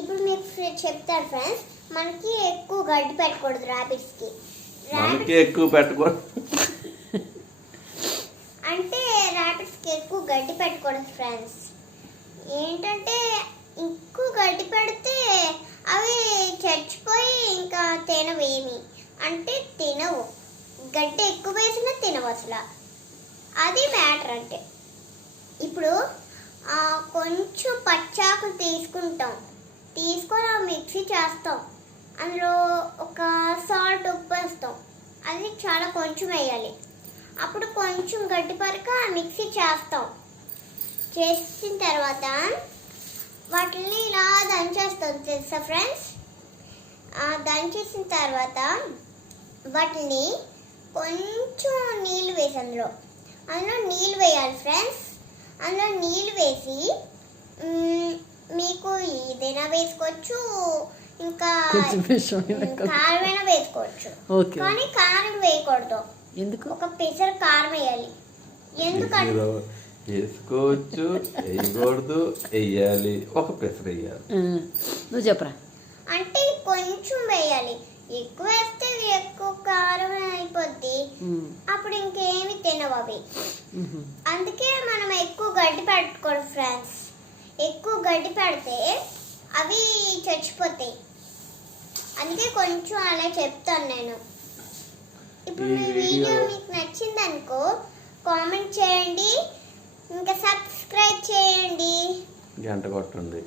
ఇప్పుడు మీకు చెప్తారు ఫ్రెండ్స్, మనకి ఎక్కువ గడ్డి పెట్టకూడదు ర్యాబిట్స్కి. మనకి ఎక్కువ పెట్టకూడదు అంటే ర్యాబిట్స్కి ఎక్కువ గడ్డి పెట్టకూడదు ఫ్రెండ్స్. ఏంటంటే ఎక్కువ గడ్డి పెడితే అవి చచ్చిపోయి ఇంకా తినవేమి, అంటే తినవు. గడ్డి ఎక్కువ వేసినా తినవు అసలు. అది మ్యాటర్. అంటే ఇప్పుడు కొంచెం పచ్చాకులు తీసుకొని మిక్సీ చేస్తాం. అందులో ఒక సాల్ట్, ఉప్పు వేస్తాం. అది చాలా కొంచెం వేయాలి. అప్పుడు కొంచెం గడ్డి పరక మిక్సీ చేస్తాం. చేసిన తర్వాత వాటిని ఇలా దంచేస్తాం తెలుసా ఫ్రెండ్స్. దంచేసిన తర్వాత వాటిని కొంచెం నీళ్ళు వేసి అందులో నీళ్ళు వేయాలి ఫ్రెండ్స్. అందులో నీళ్ళు వేసి మీకు ఏదైనా వేసుకోవచ్చు, ఇంకా కారమైనా వేసుకోవచ్చు. కానీ కారం వేయకూడదు. ఎందుకు? ఒక పెసర కారం వేయాలి. ఎందుకంటే వేసుకోవచ్చు, వేయకూడదు, వేయాలి, ఒక పెసర వేయాలి. నువ్వు చెప్పరా. అంటే కొంచెం వేయాలి. ఎక్కువ వేస్తే ఎక్కువ కారం అయిపోద్ది, అప్పుడు ఇంకేమి తినవు అవి. అందుకే మనం ఎక్కువ గడ్డి పెట్టకూడదు ఫ్రెండ్స్. ఎక్కువ గడ్డి పెడితే అవి చచ్చిపోతాయి. అందుకే కొంచెం అలా చెప్తాను నేను. ఇప్పుడు మీ వీడియో మీకు నచ్చిందనుకో కామెంట్ చేయండి, ఇంకా సబ్స్క్రైబ్ చేయండి, గంట కొట్టండి.